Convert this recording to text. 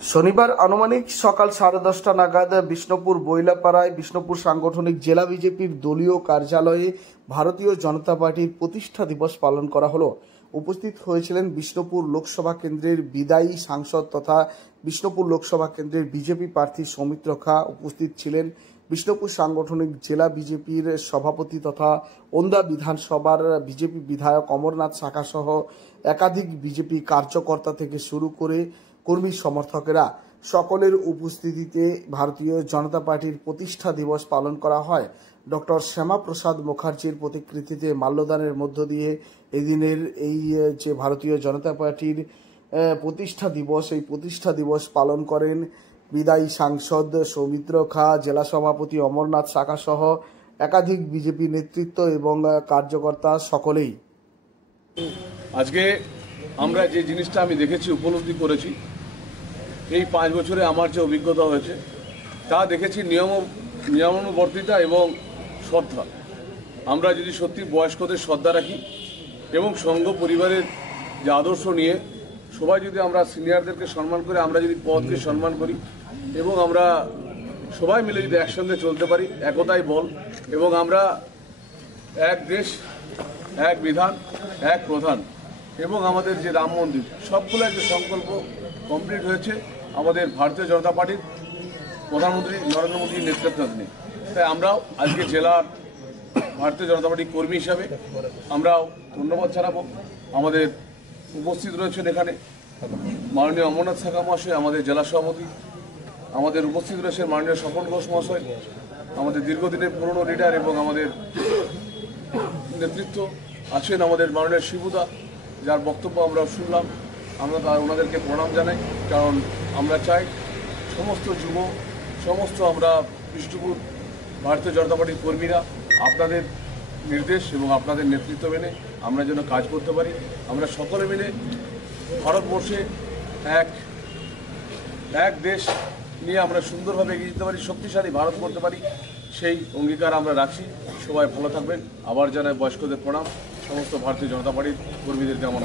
শনিবার আনুমানিক সকাল 10:30 নাগাদ বিষ্ণুপুর বৈলাপাড়ায় বিষ্ণুপুর সাংগঠনিক জেলা বিজেপির দলীয় কার্যালয়ে ভারতীয় জনতা পার্টির প্রতিষ্ঠা দিবস পালন করা হলো। উপস্থিত হয়েছিলেন বিষ্ণুপুর লোকসভা কেন্দ্রের বিদায়ী সাংসদ তথা বিষ্ণুপুর লোকসভা কেন্দ্রের বিজেপি প্রার্থী সৌমিত্র খা। উপস্থিত ছিলেন বিষ্ণুপুর সাংগঠনিক জেলা বিজেপির সভাপতি তথা ওন্দা বিধানসভার বিজেপি বিধায়ক অমরনাথ শাখা সহ একাধিক বিজেপি কার্যকর্তা থেকে শুরু করে কর্মী সমর্থকেরা সকলের উপস্থিতিতে ভারতীয় জনতা পার্টির প্রতিষ্ঠা দিবস পালন করা হয়। ডক্টর শ্যামাপ্রসাদ মুখার্জির প্রতিকৃতিতে মাল্যদানের মধ্য দিয়ে এদিনের এই যে ভারতীয় জনতা পার্টির প্রতিষ্ঠা দিবস, এই প্রতিষ্ঠা দিবস পালন করেন বিদায়ী সাংসদ সৌমিত্র খা, জেলা সভাপতি অমরনাথ শাখা সহ একাধিক বিজেপি নেতৃত্ব এবং কার্যকর্তা সকলেই। আজকে আমরা যে জিনিসটা আমি দেখেছি, উপলব্ধি করেছি, এই 5 বছরে আমার যে অভিজ্ঞতা হয়েছে তা দেখেছি নিয়মানুবর্তিতা এবং শ্রদ্ধা। আমরা যদি সত্যি বয়স্কদের শ্রদ্ধা রাখি এবং সংঘ পরিবারের যে আদর্শ নিয়ে সবাই যদি আমরা সিনিয়রদেরকে সম্মান করে, আমরা যদি পদকে সম্মান করি এবং আমরা সবাই মিলে যদি একসঙ্গে চলতে পারি, একতাই বল, এবং আমরা এক দেশ, এক বিধান, এক প্রধান এবং আমাদের যে রাম মন্দির, সবগুলো একটা সংকল্প কমপ্লিট হয়েছে আমাদের ভারতীয় জনতা পার্টির প্রধানমন্ত্রী নরেন্দ্র মোদীর নেতৃত্বাধীনে। তাই আমরাও আজকে জেলার ভারতীয় জনতা পার্টির কর্মী হিসাবে আমরাও ধন্যবাদ জানাবো। আমাদের উপস্থিত রয়েছেন এখানে মাননীয় অমরনাথ শাখা মহাশয়, আমাদের জেলা সভাপতি, আমাদের উপস্থিত রয়েছেন মাননীয় স্বপন ঘোষ মহাশয়, আমাদের দীর্ঘদিনের পুরনো লিডার, এবং আমাদের নেতৃত্ব আছেন আমাদের মাননীয় শিবুদা, যার বক্তব্য আমরা শুনলাম। আমরা ওনাদেরকে প্রণাম জানাই, কারণ আমরা চাই সমস্ত যুব, সমস্ত আমরা বিষ্ণুপুর ভারতীয় জনতা পার্টির কর্মীরা আপনাদের নির্দেশ এবং আপনাদের নেতৃত্ব মেনে আমরা যেন কাজ করতে পারি। আমরা সকলে মিলে ভারতবর্ষে এক দেশ নিয়ে আমরা সুন্দরভাবে এগিয়ে যেতে পারি, শক্তিশালী ভারত করতে পারি, সেই অঙ্গীকার আমরা রাখছি। সবাই ভালো থাকবেন। আবার জানাই বয়স্কদের প্রণাম, সমস্ত ভারতীয় জনতা পার্টির কর্মীদেরকে আমার